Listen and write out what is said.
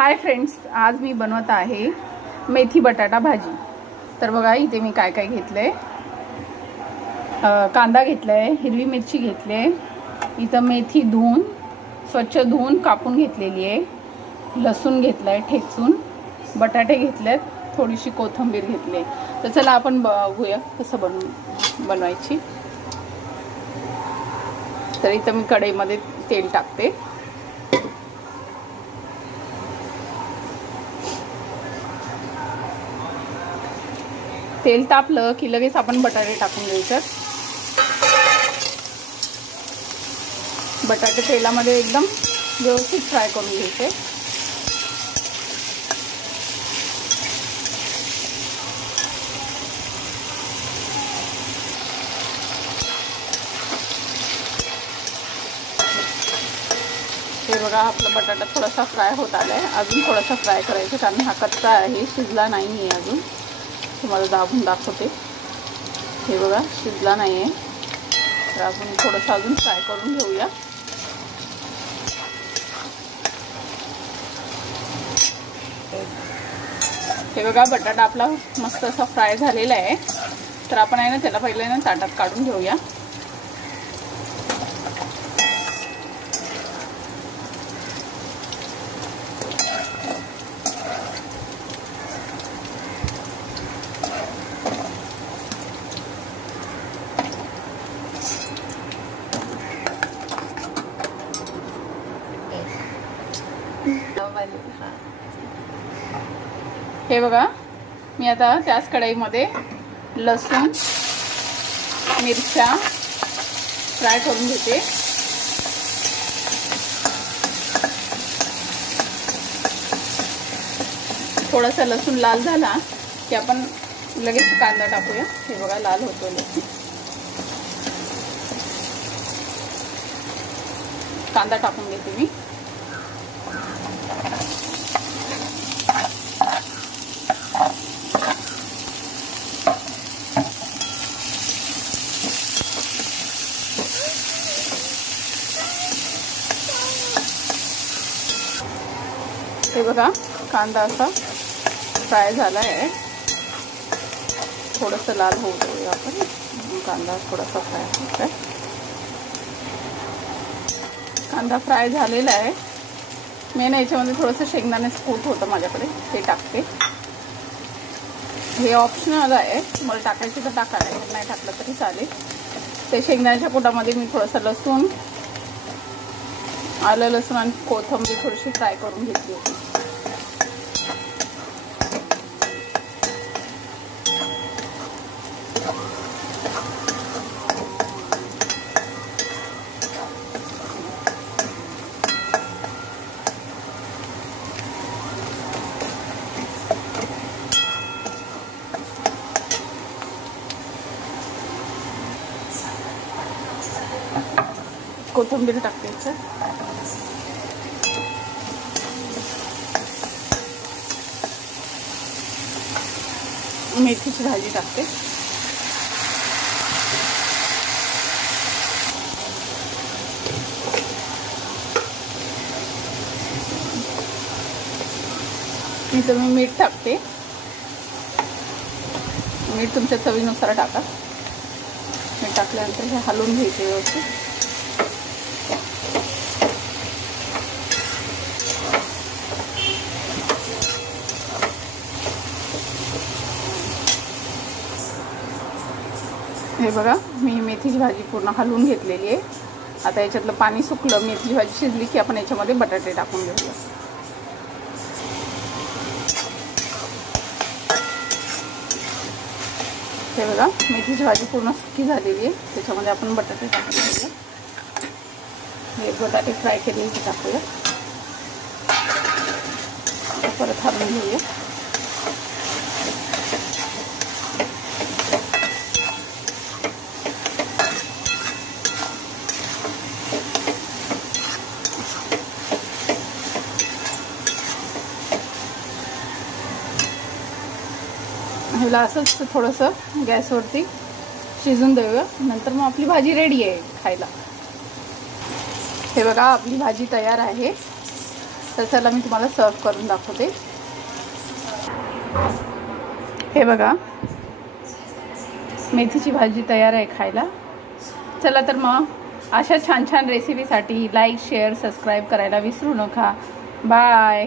Hi friends, आज मी बनवत आहे मेथी बटाटा भाजी। तर बघा इथे मी काय काय घेतलंय। कांदा घेतलाय, हिरवी मिरची घेतली, इथं मेथी धुवून स्वच्छ धुवून कापून घेतलेली आहे, लसूण घेतलाय ठेचून, बटाटे घेतलेत, थोडीशी कोथिंबीर घेतली। तर चला आपण बघूया कसं बनवायची। तर इथं मी कढईमध्ये तेल टाकते। तेल तापलं की लगेच आपण बटाटे टाकून द्यायचे। बटाटे तेलामध्ये एकदम व्यवस्थित फ्राय करून घ्यायचे। हे बघा आपला बटाटा थोडासा फ्राय होत आलाय, अजून थोडासा फ्राय करायचा कारण हा कच्चा आहे, शिजला नाही आहे अजून। तुम्हाला दाबून दाखवते। हे बघा शिजला नाही आहे, तर आपण थोडंसं अजून फ्राय करून घेऊया। हे बघा बटाटा आपला मस्त असा फ्राय झालेला आहे। तर आपण आहे ना त्याला पहिले ना ताटात काढून घेऊया। हे बघा मी आता त्याच कढईमध्ये लसूण मिरच्या फ्राय करून घेते। थोडासा लसूण लाल झाला की आपण लगेच कांदा टाकूया। हे बघा लाल होतो लसूण, कांदा टाकून घेते मी। हे बघा कांदा असा फ्राय झाला आहे, थोडंसं लाल होऊ देऊया आपण। कांदा थोडासा फ्राय होत आहे, कांदा फ्राय झालेला आहे। मी ना याच्यामध्ये थोडंसं शेंगदाण्याचं कूट होतं माझ्याकडे, ते टाकते। हे ऑप्शनल आहे, मला टाकायचं तर टाका, नाही टाकलं तरी चालेल। ते शेंगदाण्याच्या कुटामध्ये मी थोडंसं लसूण, आलं लसूण आणि कोथिंबीर थोडीशी फ्राय करून घेतली होती। कोथिंबीर टाकते, मेथीची भाजी टाकते। इथं मी मीठ टाकते, मीठ तुमच्या चवीनुसार टाका। मीठ टाकल्यानंतर हे हलवून घ्यायचे व्यवस्थित। हे बघा मी मेथीची भाजी पूर्ण हलवून घेतलेली आहे। आता याच्यातलं पाणी सुकलं, मेथीची भाजी शिजली की आपण याच्यामध्ये बटाटे टाकून घेऊया। हे बघा मेथीची भाजी पूर्ण सुकी झालेली आहे, त्याच्यामध्ये आपण बटाटे टाकून घेऊया। हे बटाटे फ्राय केलेले ते टाकूया, परत हलवून घेऊया। ह्याला असंच थोडंसं गॅसवरती शिजून देऊया, नंतर मग आपली भाजी रेडी आहे खायला। हे बघा आपली भाजी तयार आहे। तर चला मी तुम्हाला सर्व करून दाखवते। हे बघा मेथीची भाजी तयार आहे खायला। चला तर मग अशा छान छान रेसिपीसाठी लाईक शेअर सबस्क्राईब करायला विसरू नका। बाय।